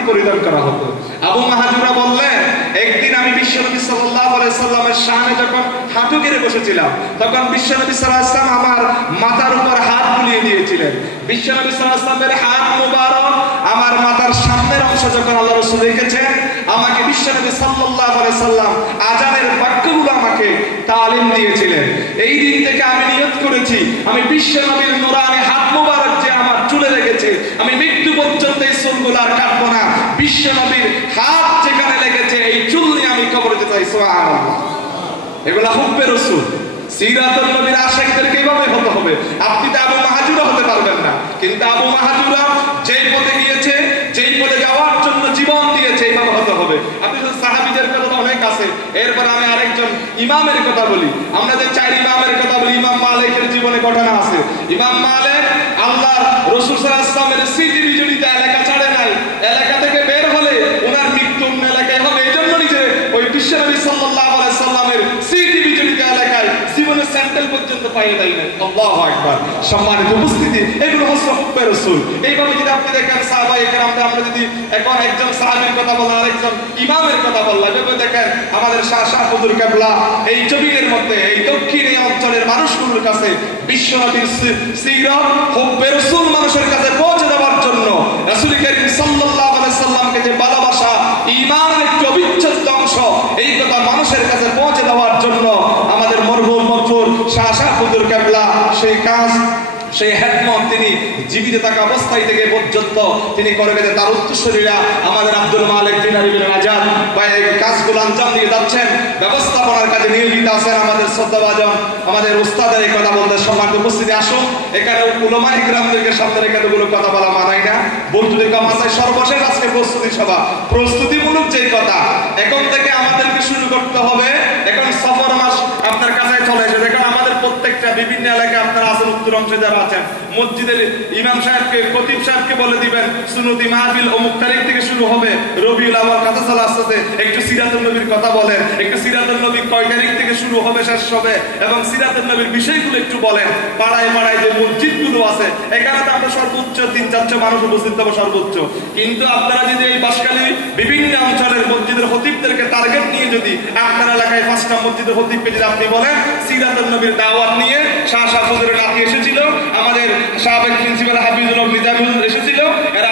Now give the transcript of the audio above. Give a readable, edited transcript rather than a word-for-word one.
ধুতি পরিধান করা হতো। আবু মাহাজুরা বললেন, একদিন আমি বিশ্বনবী সাল্লাল্লাহু আলাইহি সাল্লামের সামনে যখন হাঁটু গেড়ে বসেছিলাম, তখন বিশ্বনবী সাল্লাল্লাহু আলাইহি সাল্লাম আমার মাথার উপর হাত বুলিয়ে দিয়েছিলেন। বিশ্বনবী সাল্লাল্লাহু আলাইহি সাল্লামের হাত মুবারক আমার মাথার সামনের অংশ যখন আল্লাহ রাসূল রেখেছেন, আমাকে বিশ্বনবী সাল্লাল্লাহু আলাইহি সাল্লাম আযানের বাক্যগুলো আমাকে তালিম দিয়েছিলেন। এই দিন থেকে আমি নিয়ত করেছি, আমি বিশ্বনবীর নূরানি হাত মুবারক যে আমার চুলে লেগেছে, আমি মৃত্যু পর্যন্ত এই চুলগুলো আর কাটবো না। বিশ্বনবীর হাত যেখানে লেগেছে এই চুল নিয়ে আমি কবরে যেতে চাই। সুবহানাল্লাহ। এগুলা হুব্বে রাসূল। সিরাতুল নবীর আশিকদেরকে এইভাবে হতে হবে। আপনি তো আবু মাহাজুরা হতে পারবেন না, কিন্তু আবু মাহাজুরা যেই পথে গিয়েছে, যেই পথে যাওয়ার জন্য জীবন দিয়েছে, এইভাবে হতে হবে। আপনি শুধু সাহাবীদের কথা অনেক আছে, এরপর আমি আরেকজন ইমামের কথা বলি। আমরা যে 4 ইমামের কথা বলি, ইমাম মালিকের জীবনে ঘটনা আছে। ইমাম মালিক আল্লাহর রাসূল সাল্লাল্লাহু আলাইহি ওয়াসাল্লামের স্মৃতি বিজড়িত এলাকা ছাড়ে নাই। এলাকা থেকে বের হলে ওনার মৃত্যু অন্য এলাকায় হবে, এইজন্য নিজে ওই বিশ্বনবী সাল্লাল্লাহু আলাইহি সাল্লামের স্মৃতি বিজড়িত এলাকায় জীবনের স্যান্ডেল পর্যন্ত পাইয়ে দেয় না। আল্লাহু আকবার। সম্মানিত উপস্থিতি, এগুলো হচ্ছে হুব্বে রাসূল। এইভাবে যদি আপনি দেখেন সাহাবায়ে কেরামদের, আমরা যদি এখন একজন সাহাবীর কথা বললাম, আরেকজন ইমামের কথা বললাম, এভাবে দেখেন আমাদের শাহ হুজুর কেবলা এই জমিনের মধ্যে, এই দক্ষিণ এই অঞ্চলের মানুষগুলোর কাছে বিশ্বনবীর সিরাত হুব্বে রাসূল মানুষের কাছে পৌঁছে দেওয়ার জন্য রাসূল করিম সাল্লাল্লাহু আলাইহি সাল্লামকে যে ভালোবাসা, ঈমানের একটি অবিচ্ছেদ্য অংশ, এই কথা মানুষের কাছে পৌঁছে দেওয়ার জন্য আমাদের মরহুম মগফুর শাহ হুজুর কেবলা সেই কাজ, সেই হেদমত তিনি জীবিত থাকা অবস্থায় থেকে পর্যন্ত তিনি করে গেছেন। তার উত্তরসূরিরা আমাদের আব্দুল মালিক দিনার ইবনে আজাদ ভাই এই কাজগুলো আঞ্জাম দিয়ে যাচ্ছেন, ব্যবস্থাপনার কাজে নিয়োজিত আছেন। আমাদের শ্রদ্ধাভাজন আমাদের উস্তাদের এই কথা বলতে সম্মানিত উপস্থিতি, আসুন এখানে উলামা ইকরামদেরকে সামনে রেখে এগুলো কথা বলা মানায় না, বলতে কম আছে। সর্বশেষ আজকে প্রস্তুতি সভা, প্রস্তুতিমূলক যে কথা এখন থেকে আমাদেরকে শুরু করতে হবে। এখন সফর মাস আপনার কাছে চলে এসেছে। এখন আমাদের প্রত্যেকটা বিভিন্ন এলাকায় আপনারা আছেন, উত্তর অংশে যারা আছেন, মসজিদের ইমাম সাহেবকে, খতিব সাহেবকে বলে দিবেন সুন্নতি মাহফিল অমুক তারিখ থেকে শুরু হবে, রবিউল আউয়াল কাছে চলে আসছে, একটু সিরাতুল নবীর কথা বলেন, একটু সিরাতুল নবী কয় তারিখ থেকে শুরু হবে, শেষ হবে, এবং সিরাতুল নবীর বিষয়গুলো একটু বলেন। পাড়ায় পাড়ায় যে মসজিদগুলো আছে, এখানে তো আমরা সর্বোচ্চ 300-400 মানুষ উপস্থিত হবো সর্বোচ্চ। কিন্তু আপনারা যদি এই বাসকালী বিভিন্ন অঞ্চলের মসজিদের খতিবদেরকে টার্গেট নিয়ে যদি আপনার এলাকায় 5টা মসজিদের খতিবকে যদি আপনি বলেন সিরাতুল নবীর দাওয়াত নিয়ে, শাহ হুজুরের নাতি এসেছিল, আমাদের সাবেক প্রিন্সিপাল হাফিজুল হক নিজামুল এসেছিল, এরা